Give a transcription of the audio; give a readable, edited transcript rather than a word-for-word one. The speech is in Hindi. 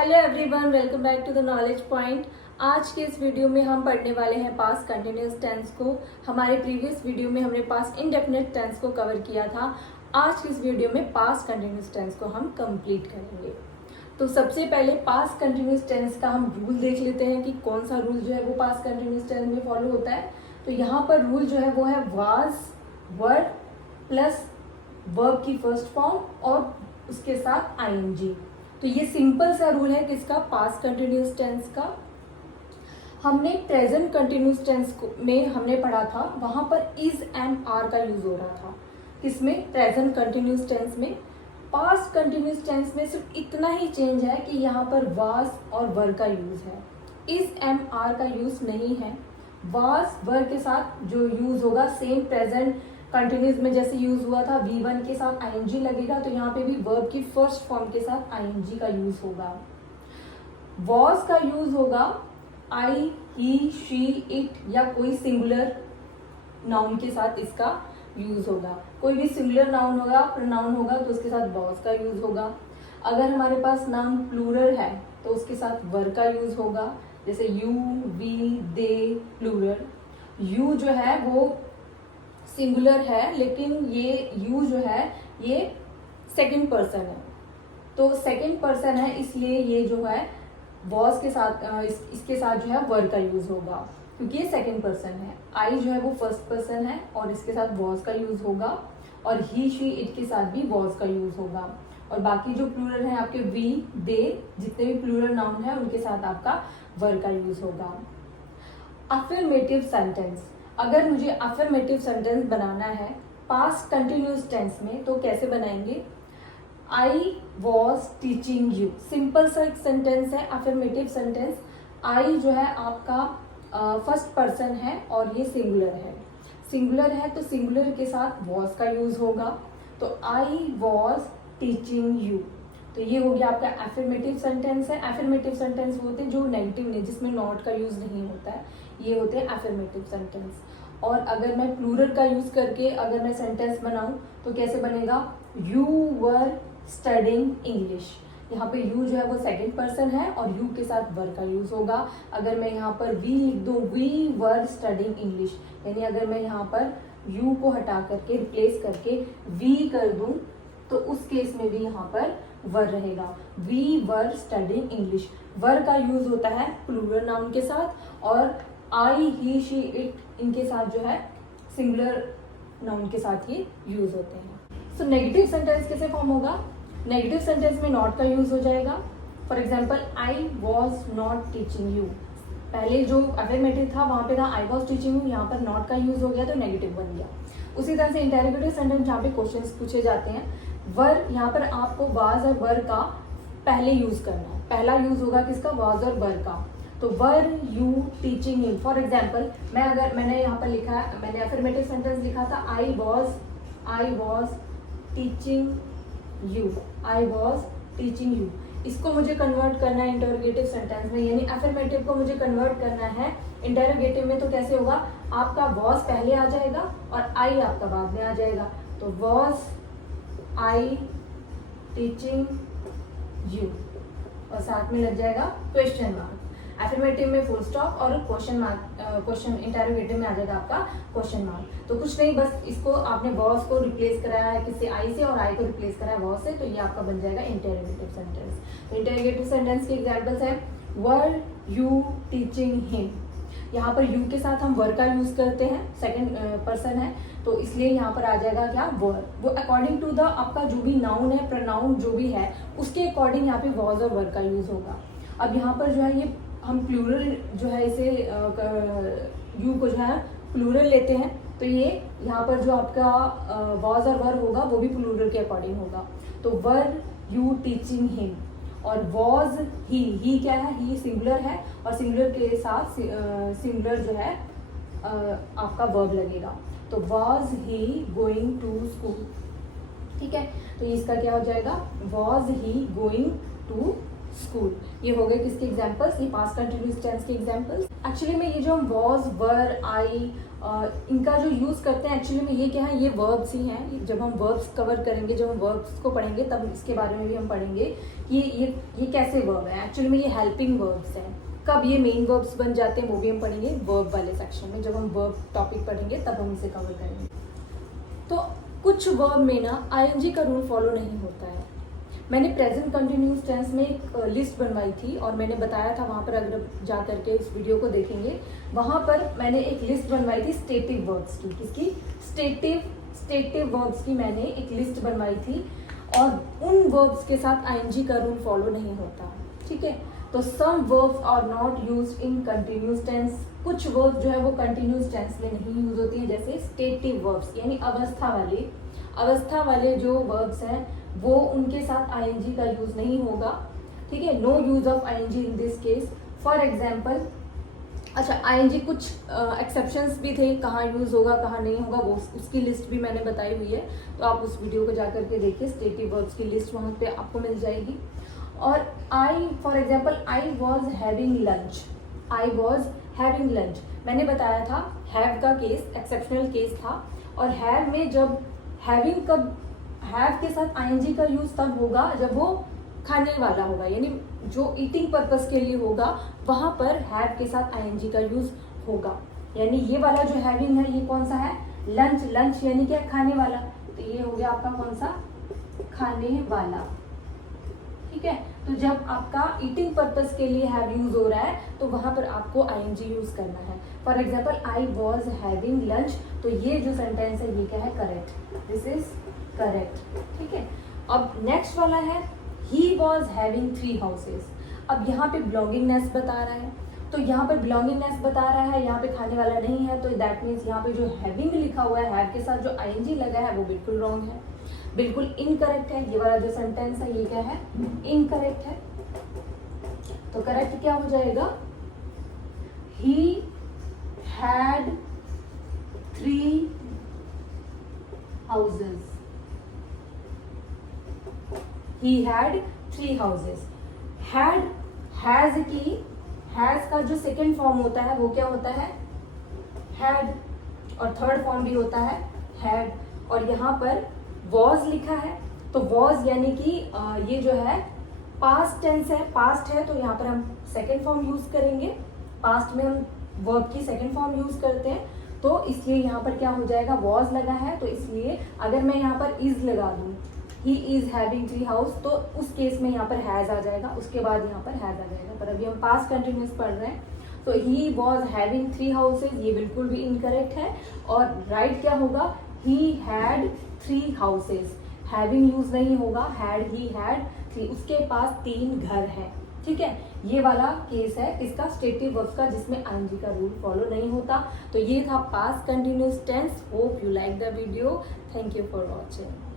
Hello everyone, welcome back to the knowledge point. आज के इस वीडियो में हम पढ़ने वाले हैं पास्ट कंटिन्यूअस टेंस को। हमारे प्रीवियस वीडियो में हमने पास्ट इंडेफिनिट टेंस को कवर किया था। आज की इस वीडियो में पास्ट कंटिन्यूअस टेंस को हम कंप्लीट करेंगे। तो सबसे पहले पास्ट कंटिन्यूअस टेंस का हम रूल देख लेते हैं कि कौन सा रूल जो है वो पास्ट कंटिन्यूअस टेंस में फॉलो होता है। तो यहाँ पर रूल जो है वो है वाज वर्ड प्लस वर्ब की फर्स्ट फॉर्म और उसके साथ आईएनजी। तो ये सिंपल सा रूल है किसका, पास्ट कंटिन्यूअस टेंस का। हमने प्रेजेंट कंटिन्यूअस टेंस में हमने पढ़ा था, वहां पर इज एंड आर का यूज हो रहा था। किसमें? प्रेजेंट कंटिन्यूअस टेंस में। पास्ट कंटिन्यूअस टेंस में सिर्फ इतना ही चेंज है कि यहाँ पर वाज और वर का यूज है, इज एंड आर का यूज नहीं है। वाज वर के साथ जो यूज होगा सेम प्रेजेंट कंटिन्यूस में जैसे यूज हुआ था, V1 के साथ आईएनजी लगेगा, तो यहाँ पे भी वर्ब की फर्स्ट फॉर्म के साथ आईएनजी का यूज होगा। वॉज का यूज होगा आई, ही, शी, इट या कोई सिंगुलर नाउन के साथ इसका यूज होगा। कोई भी सिंगुलर नाउन होगा, प्रोनाउन होगा तो उसके साथ वॉज का यूज होगा। अगर हमारे पास नाउन प्लूरल है तो उसके साथ वर का यूज होगा, जैसे you, we, they, plural. You जो है वो सिंगुलर है, लेकिन ये यू जो है ये सेकंड पर्सन है, तो सेकंड पर्सन है इसलिए ये जो है वॉज के साथ इसके साथ जो है वर का यूज होगा, क्योंकि ये सेकंड पर्सन है। आई जो है वो फर्स्ट पर्सन है और इसके साथ वॉज का यूज होगा, और ही, शी, इट के साथ भी वॉज का यूज होगा। और बाकी जो प्लूरल है आपके वी, दे, जितने भी प्लूरल नाउन है उनके साथ आपका वर का यूज होगा। अफर्मेटिव सेंटेंस, अगर मुझे अफर्मेटिव सेंटेंस बनाना है पास्ट कंटिन्यूअस टेंस में तो कैसे बनाएंगे? I was teaching you, simple सा एक सेंटेंस है अफर्मेटिव सेंटेंस। आई जो है आपका फर्स्ट पर्सन है और ये सिंगुलर है। सिंगुलर है तो सिंगुलर के साथ वॉज का यूज होगा, तो आई वॉज टीचिंग यू। तो ये हो गया आपका एफर्मेटिव सेंटेंस है। एफर्मेटिव सेंटेंस वो होते हैं जो नेगेटिव नहीं, जिसमें नॉट का यूज नहीं होता है, ये होते हैं एफर्मेटिव सेंटेंस। और अगर मैं प्लूरल का यूज करके अगर मैं सेंटेंस बनाऊं तो कैसे बनेगा? You were studying English. यहाँ पे यू जो है वो सेकंड पर्सन है और यू के साथ वर का यूज होगा। अगर मैं यहाँ पर वी लिख दूं, वी वर स्टडिंग इंग्लिश, यानी अगर मैं यहाँ पर यू को हटा करके रिप्लेस करके वी कर दूं तो उस केस में भी यहाँ पर वर रहेगा। We were studying English. Were का यूज होता है प्लूरल नाउन के साथ, और आई, ही, शी, इट इनके साथ जो है सिंगुलर नाउन के साथ ये यूज होते हैं। सो नेगेटिव सेंटेंस कैसे फॉर्म होगा? नेगेटिव सेंटेंस में नॉट का यूज हो जाएगा। For example, I was not teaching you. पहले जो अफर्मेटिव था वहां पे था आई वॉज टीचिंग यू, यहाँ पर नॉट का यूज हो गया तो नेगेटिव बन गया। उसी तरह से इंटेरोगेटिव सेंटेंस जहाँ पे क्वेश्चंस पूछे जाते हैं, वर यहाँ पर आपको वाज और वर का पहले यूज करना है। पहला यूज होगा किसका? वाज और वर का। तो were you teaching you. For example मैंने यहाँ पर लिखा है, मैंने अफर्मेटिव सेंटेंस लिखा था I was teaching you, I was teaching you. इसको मुझे कन्वर्ट करना है इंटरोगेटिव सेंटेंस में, यानी अफर्मेटिव को मुझे कन्वर्ट करना है इंटरोगेटिव में। तो कैसे होगा? आपका वॉज पहले आ जाएगा और आई आपका बाद में आ जाएगा। तो वॉज आई टीचिंग यू और साथ में लग जाएगा क्वेश्चन मार्क। एफर्मेटिव में फुल स्टॉप और क्वेश्चन मार्क, क्वेश्चन इंटरोगेटिव में आ जाएगा आपका क्वेश्चन मार्क। तो कुछ नहीं, बस इसको आपने वॉज को रिप्लेस कराया है किससे? आई से, और आई को रिप्लेस कराया वॉज से, तो ये आपका बन जाएगा इंटरोगेटिव सेंटेंस। तो इंटरोगेटिव सेंटेंस के एग्जांपल्स है वर यू टीचिंग हिम। यहाँ पर यू के साथ हम वर का यूज करते हैं, सेकंड पर्सन है तो इसलिए यहाँ पर आ जाएगा क्या? वर। वो अकॉर्डिंग टू द आपका जो भी नाउन है, प्रोनाउन जो भी है उसके अकॉर्डिंग यहाँ पे वॉज और वर का यूज होगा। अब यहाँ पर जो है ये हम प्लूरल जो है इसे यू को जो है प्लूरल लेते हैं, तो ये यहाँ पर जो आपका वॉज और वर होगा वो भी प्लूरल के अकॉर्डिंग होगा। तो वर यू टीचिंग हिम, और वॉज ही क्या है? ही सिंगुलर है और सिंगुलर के साथ सिंगुलर जो है आपका वर्ब लगेगा। तो was he going to school. ठीक है, तो इसका क्या हो जाएगा? Was he going to school. ये हो गए किसके एग्जाम्पल्स? ये पास्ट कंटिन्यूअस टेंस के एग्जाम्पल्स। एक्चुअली में ये जो हम वॉज, वर, आई इनका जो यूज़ करते हैं एक्चुअली में ये क्या है, ये वर्ब्स ही हैं। जब हम वर्ब्स कवर करेंगे, जब हम वर्ब्स को पढ़ेंगे तब इसके बारे में भी हम पढ़ेंगे कि ये कैसे वर्ब है। एक्चुअली में ये हेल्पिंग वर्ब्स हैं। कब ये मेन वर्ब्स बन जाते हैं वो भी हम पढ़ेंगे वर्ब वाले सेक्शन में। जब हम वर्ब टॉपिक पढ़ेंगे तब हम इसे कवर करेंगे। तो कुछ वर्ब में ना आईएनजी का रूल फॉलो नहीं होता है। मैंने प्रेजेंट कंटिन्यूस टेंस में एक लिस्ट बनवाई थी और मैंने बताया था वहाँ पर, अगर जा करके इस वीडियो को देखेंगे, वहाँ पर मैंने एक लिस्ट बनवाई थी स्टेटिव वर्ब्स की। किसकी? स्टेटिव वर्ब्स की मैंने एक लिस्ट बनवाई थी और उन वर्ब्स के साथ आईएनजी का रूल फॉलो नहीं होता। ठीक है, तो some verbs are not used in continuous tense. कुछ वर्ब्स जो है वो कंटिन्यूस टेंस में नहीं यूज होती है, जैसे स्टेटिव वर्ब्स यानी अवस्था वाले जो वर्ब्स हैं वो उनके साथ आईएनजी का यूज नहीं होगा। ठीक है, no use of ING in this case. For example, अच्छा आईएनजी कुछ एक्सेप्शंस भी थे, कहाँ यूज होगा कहाँ नहीं होगा, वो उसकी लिस्ट भी मैंने बताई हुई है, तो आप उस वीडियो को जाकर के देखिए। स्टेटिव वर्ब्स की लिस्ट वहाँ पे आपको मिल जाएगी। और for example, I was having lunch, मैंने बताया था हैव का केस एक्सेप्शनल केस था। और हैव में जब हैव के साथ आईएनजी का यूज तब होगा जब वो खाने वाला होगा, यानी जो ईटिंग पर्पस के लिए होगा वहां पर हैव के साथ आईएनजी का यूज होगा। यानी ये वाला जो हैविंग है ये कौन सा है? लंच यानी क्या? खाने वाला। तो ये हो गया आपका कौन सा? खाने वाला। ठीक है, तो जब आपका ईटिंग पर्पस के लिए हैव यूज हो रहा है तो वहां पर आपको आईएनजी यूज करना है। For example, I was having lunch, तो ये जो सेंटेंस है ये क्या है? Correct, this is correct. ठीक है, अब नेक्स्ट वाला है ही वॉज हैविंग 3 हाउसेज। अब यहाँ पे बिलोंगिंगनेस बता रहा है, तो यहाँ पर बिलोंगिंगनेस बता रहा है, यहाँ पे खाने वाला नहीं है, तो दैट मीन्स यहाँ पे जो हैविंग लिखा हुआ है, हैव के साथ जो आईएनजी लगा है वो बिल्कुल रॉन्ग है, बिल्कुल इनकरेक्ट है। ये वाला जो सेंटेंस है ये क्या है? इनकरेक्ट है। तो करेक्ट क्या हो जाएगा? He had 3 houses. He had 3 houses. Had, has की, has का जो सेकेंड फॉर्म होता है वो क्या होता है? had, और थर्ड फॉर्म भी होता है had। और यहाँ पर was लिखा है, तो was यानी कि ये जो है पास्ट टेंस है, पास्ट है, तो यहाँ पर हम सेकेंड फॉर्म यूज करेंगे। पास्ट में हम वर्ब की सेकेंड फॉर्म यूज करते हैं, तो इसलिए यहाँ पर क्या हो जाएगा? was लगा है, तो इसलिए अगर मैं यहाँ पर is लगा दूँ, ही इज हैविंग 3 हाउस, तो उस केस में यहाँ पर हैज आ जाएगा, उसके बाद यहाँ पर हैज आ जाएगा। पर अभी हम पास्ट कंटिन्यूस पढ़ रहे हैं, तो ही वॉज हैविंग 3 हाउसेज, ये बिल्कुल भी इनकरेक्ट है। और राइट क्या होगा? He had 3 houses. Having use नहीं होगा, ही हैड 3, उसके पास 3 घर हैं। ठीक है, ये वाला केस है इसका स्टेटिव वर्ब का, जिसमें आईएनजी का रूल फॉलो नहीं होता। तो ये था past continuous tense. Hope you like the video. Thank you for watching.